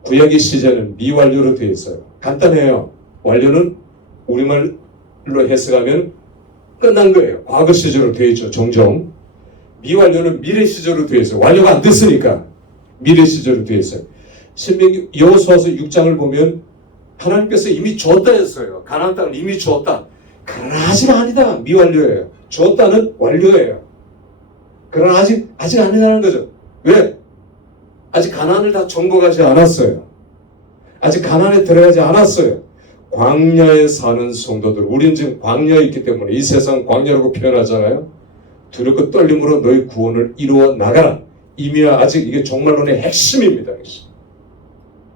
구약의 시제는 미완료로 되어 있어요. 간단해요. 완료는 우리말로 해석하면 끝난 거예요. 과거 시제로 되어 있죠. 종종. 미완료는 미래 시제로 되어 있어요. 완료가 안 됐으니까 미래 시제로 되어 있어요. 신명기 여호수아서 6장을 보면 하나님께서 이미 줬다 했어요. 가나안 땅을 이미 줬다. 그러나 아직 아니다. 미완료예요. 줬다는 완료예요. 그러나 아직 아니다는 거죠. 왜? 아직 가나안을 다 정복하지 않았어요. 아직 가나안에 들어가지 않았어요. 광야에 사는 성도들, 우리는 지금 광야에 있기 때문에 이 세상 광야라고 표현하잖아요. 두렵고 떨림으로 너희 구원을 이루어 나가라. 이미와 아직 이게 종말론의 핵심입니다.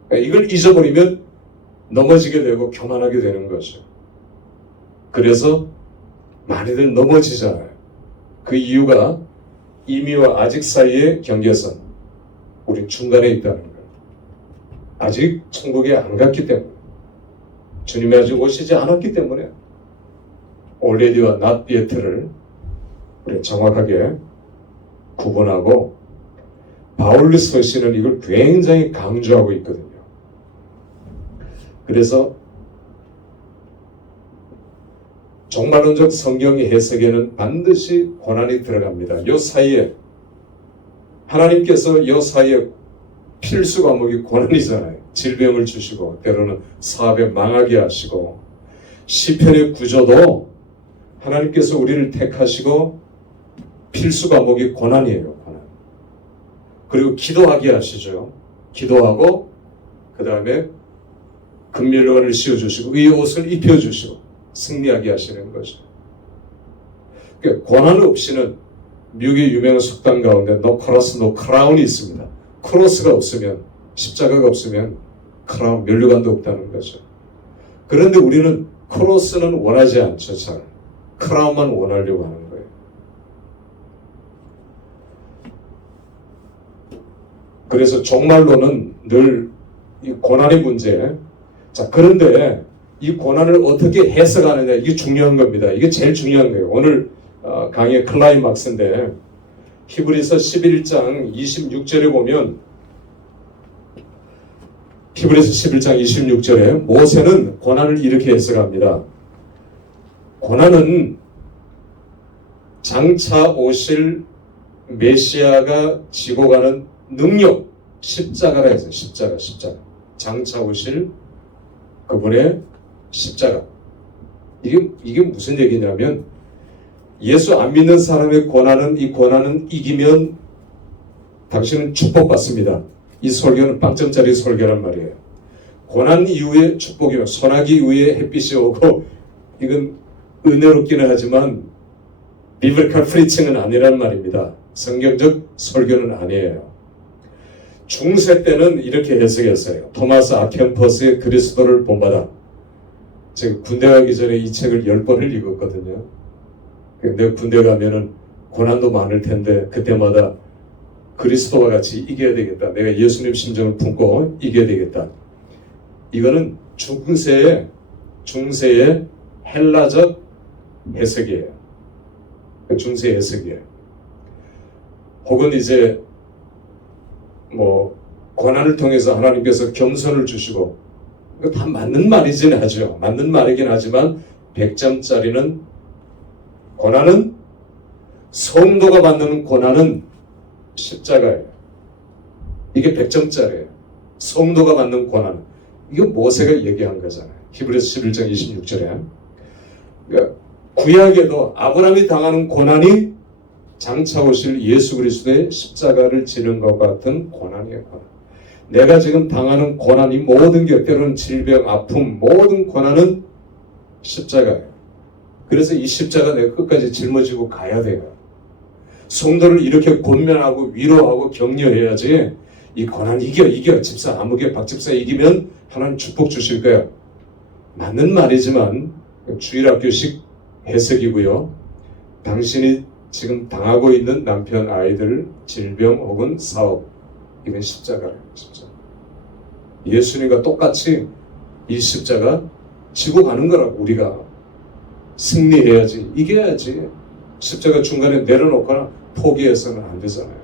그러니까 이걸 잊어버리면 넘어지게 되고 교만하게 되는 거죠. 그래서 많이들 넘어지잖아요. 그 이유가 이미와 아직 사이의 경계선, 우리 중간에 있다는 거예요. 아직 천국에 안 갔기 때문에, 주님이 아직 오시지 않았기 때문에 already와 not yet를 우리 정확하게 구분하고, 바울의 서신은 이걸 굉장히 강조하고 있거든요. 그래서 종말론적 성경의 해석에는 반드시 고난이 들어갑니다. 이 사이에 하나님께서 이 사이에 필수 과목이 고난이잖아요. 질병을 주시고 때로는 사업에 망하게 하시고, 시편의 구조도 하나님께서 우리를 택하시고 필수 과목이 고난이에요. 고난. 그리고 기도하게 하시죠. 기도하고 그 다음에 금멸관을 씌워주시고 의의 옷을 입혀주시고 승리하게 하시는 거죠. 그러니까 고난 없이는 미국의 유명한 속담 가운데 no cross, no crown이 있습니다. 크로스가 없으면, 십자가가 없으면 크라운, 면류관도 없다는 거죠. 그런데 우리는 크로스는 원하지 않죠. 잘 크라운만 원하려고 하는 거예요. 그래서 종말로는 늘 이 고난의 문제. 자, 그런데 이 고난을 어떻게 해석하느냐, 이게 중요한 겁니다. 이게 제일 중요한 거예요. 오늘 강의 클라이막스인데, 히브리서 11장 26절에 보면, 히브리서 11장 26절에 모세는 고난을 이렇게 해석합니다. 고난은 장차 오실 메시아가 지고 가는 능력, 십자가라 해서 십자가. 장차 오실 그분의 십자가. 이게 무슨 얘기냐면, 예수 안 믿는 사람의 고난은, 이 고난은 이기면 당신은 축복받습니다. 이 설교는 빵점짜리 설교란 말이에요. 고난 이후에 축복이 오고 소나기 이후에 햇빛이 오고, 이건 은혜롭기는 하지만 비블리컬 프리칭은 아니란 말입니다. 성경적 설교는 아니에요. 중세 때는 이렇게 해석했어요. 토마스 아켄퍼스의 그리스도를 본받아. 제가 군대 가기 전에 이 책을 10번을 읽었거든요. 근데 군대 가면은 고난도 많을 텐데 그때마다 그리스도와 같이 이겨야 되겠다. 내가 예수님 심정을 품고 이겨야 되겠다. 이거는 중세의 헬라적 해석이에요. 중세 해석이에요. 혹은 이제 뭐 고난을 통해서 하나님께서 겸손을 주시고, 이거 다 맞는 말이긴 하죠. 맞는 말이긴 하지만 100점짜리는 고난은, 성도가 받는 고난은 십자가예요. 이게 100점짜리예요. 성도가 받는 고난. 이거 모세가 얘기한 거잖아요. 히브리서 11장 26절에. 그러니까 구약에도 아브라함이 당하는 고난이 장차 오실 예수 그리스도의 십자가를 지는 것 같은 고난이에요. 내가 지금 당하는 고난이 모든 게, 때로는 질병, 아픔, 모든 고난은 십자가예요. 그래서 이 십자가 내가 끝까지 짊어지고 가야 돼요. 성도를 이렇게 권면하고 위로하고 격려해야지. 이 고난 이겨 집사 아무개 박집사 이기면 하나님 축복 주실 거야. 맞는 말이지만 주일학교식 해석이고요. 당신이 지금 당하고 있는 남편, 아이들, 질병 혹은 사업, 이건 십자가예요. 십자가. 예수님과 똑같이 이 십자가 지고 가는 거라고. 우리가 승리해야지, 이겨야지. 십자가 중간에 내려놓거나 포기해서는 안 되잖아요.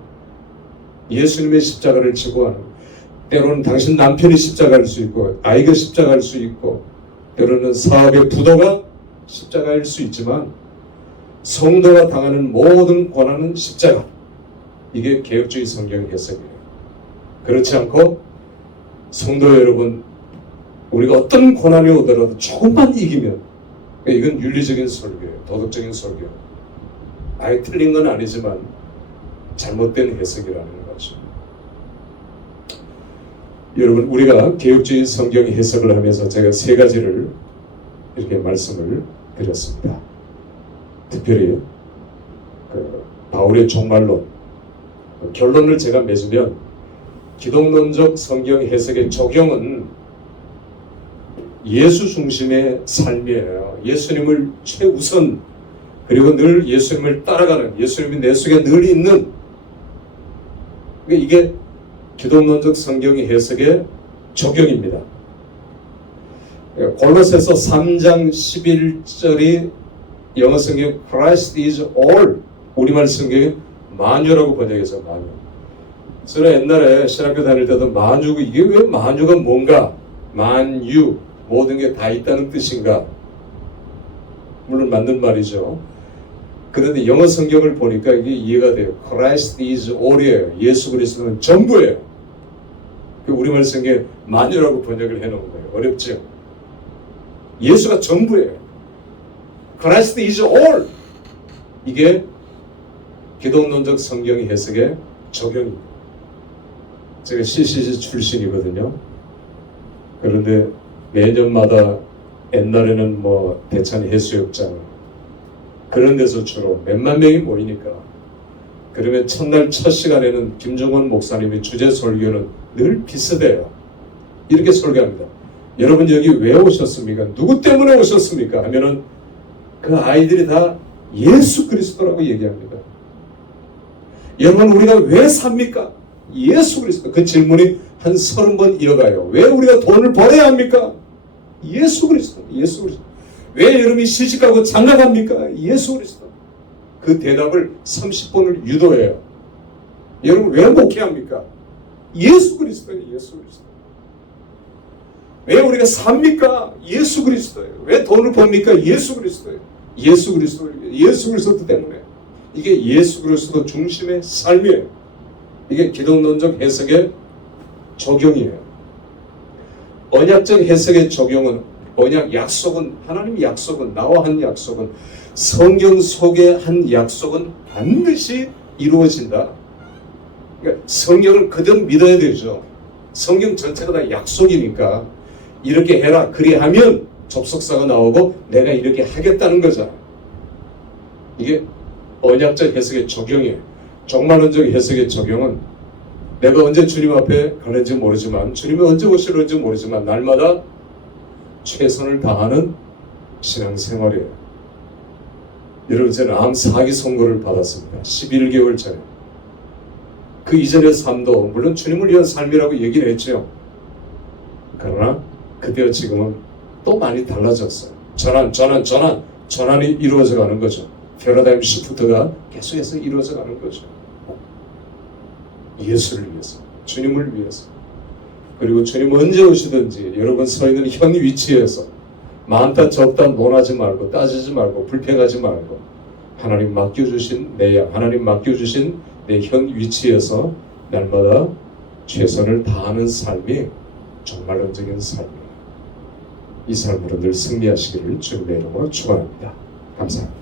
예수님의 십자가를 지고 가는, 때로는 당신 남편이 십자가일 수 있고 아이가 십자가일 수 있고 때로는 사업의 부도가 십자가일 수 있지만 성도가 당하는 모든 고난은 십자가. 이게 개혁주의 성경 해석이에요. 그렇지 않고 성도 여러분, 우리가 어떤 고난이 오더라도 조금만 이기면, 이건 윤리적인 설교예요. 도덕적인 설교. 아예 틀린 건 아니지만 잘못된 해석이라는 거죠. 여러분, 우리가 개혁주의 성경 해석을 하면서 제가 세 가지를 이렇게 말씀을 드렸습니다. 특별히 바울의 종말론, 결론을 제가 맺으면 기독론적 성경 해석의 적용은 예수 중심의 삶이에요. 예수님을 최우선, 그리고 늘 예수님을 따라가는, 예수님이 내 속에 늘 있는, 이게 기독론적 성경의 해석의 적용입니다. 골로새서 3장 11절이 영어 성경 Christ is all, 우리말 성경에 만유라고 번역해서 만유. 저는 옛날에 신학교 다닐 때도 만유가, 이게 왜 만유가 뭔가, 만유, 모든 게 다 있다는 뜻인가? 물론 맞는 말이죠. 그런데 영어 성경을 보니까 이게 이해가 돼요. Christ is all이에요. 예수 그리스도는 전부예요. 우리말 성경에 만유라고 번역을 해놓은 거예요. 어렵죠? 예수가 전부예요. Christ is all. 이게 기독론적 성경 해석의 적용입니다. 제가 CCC 출신이거든요. 그런데 매년마다 옛날에는 뭐 대천 해수욕장 그런 데서 주로 몇만 명이 모이니까, 그러면 첫날 첫 시간에는 김종원 목사님의 주제 설교는 늘 비슷해요. 이렇게 설교합니다. 여러분 여기 왜 오셨습니까? 누구 때문에 오셨습니까? 하면은 그 아이들이 다 예수 그리스도라고 얘기합니다. 여러분 우리가 왜 삽니까? 예수 그리스도. 그 질문이 한 30번 이어가요. 왜 우리가 돈을 벌어야 합니까? 예수 그리스도. 예수 그리스도. 왜 여러분이 시집가고 장가갑니까? 예수 그리스도. 그 대답을 30번을 유도해요. 여러분 왜 목회합니까? 예수 그리스도예요. 예수 그리스도. 왜 우리가 삽니까? 예수 그리스도예요. 왜 돈을 법니까? 예수 그리스도예요. 예수 그리스도. 예수 그리스도 때문에. 이게 예수 그리스도 중심의 삶이에요. 이게 기독론적 해석의 적용이에요. 언약적 해석의 적용은, 언약 약속은, 하나님 약속은, 나와 한 약속은, 성경 속의 한 약속은 반드시 이루어진다. 그러니까 성경을 그대로 믿어야 되죠. 성경 전체가 다 약속이니까 이렇게 해라, 그리하면 접속사가 나오고 내가 이렇게 하겠다는 거잖아. 이게 언약적 해석의 적용이에요. 종말론적 해석의 적용은 내가 언제 주님 앞에 가는지 모르지만, 주님이 언제 오실는지 모르지만 날마다 최선을 다하는 신앙생활이에요. 여러분, 저는 암 4기 선고를 받았습니다. 11개월 전에. 그 이전의 삶도 물론 주님을 위한 삶이라고 얘기를 했죠. 그러나 그때와 지금은 또 많이 달라졌어요. 전환이 이루어져 가는 거죠. 패러다임 시프트가 계속해서 이루어져 가는 거죠. 예수를 위해서, 주님을 위해서. 그리고 주님 언제 오시든지 여러분 서 있는 현 위치에서 많다 적다 논하지 말고 따지지 말고 불평하지 말고 하나님 맡겨주신 하나님 맡겨주신 내 현 위치에서 날마다 최선을 다하는 삶이 정말론적인 삶이에요. 이 삶으로 늘 승리하시기를 주님의 이름으로 축원합니다. 감사합니다.